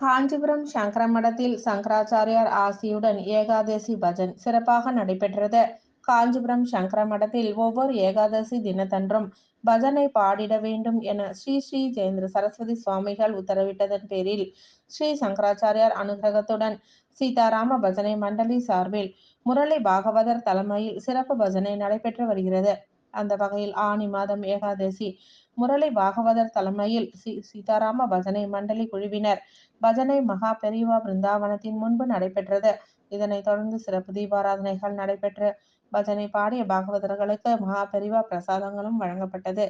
காஞ்சிபுரம் சங்கர மடத்தில் சங்கராச்சாரியார் ஆசியுடன் ஏகாதசி பஜன் சிறப்பாக நடைபெற்றது. காஞ்சிபுரம் சங்கர மடத்தில் ஒவ்வொரு ஏகாதசி தினத்தன்றும் பஜனை பாடிட வேண்டும் என ஸ்ரீ ஸ்ரீ ஜெயேந்திர சரஸ்வதி சுவாமிகள் உத்தரவிட்டதன் பேரில் ஸ்ரீ சங்கராச்சாரியார் அனுகிரகத்துடன் சீதாராம பஜனை மண்டலி சார்பில் முரளி பாகவதர் தலைமையில் சிறப்பு பஜனை நடைபெற்று வருகிறது. அந்த வகையில் ஆனி மாதம் ஏகாதசி முரளி பாகவதர் தலைமையில் சீதாராம பஜனை மண்டலி குழுவினர் பஜனை மகா பெரிவா பிருந்தாவனத்தின் முன்பு நடைபெற்றது. இதனைத் தொடர்ந்து சிறப்பு தீபாராதனைகள் நடைபெற்று பஜனை பாடிய பாகவதர்களுக்கு மகா பெரிவா பிரசாதங்களும் வழங்கப்பட்டது.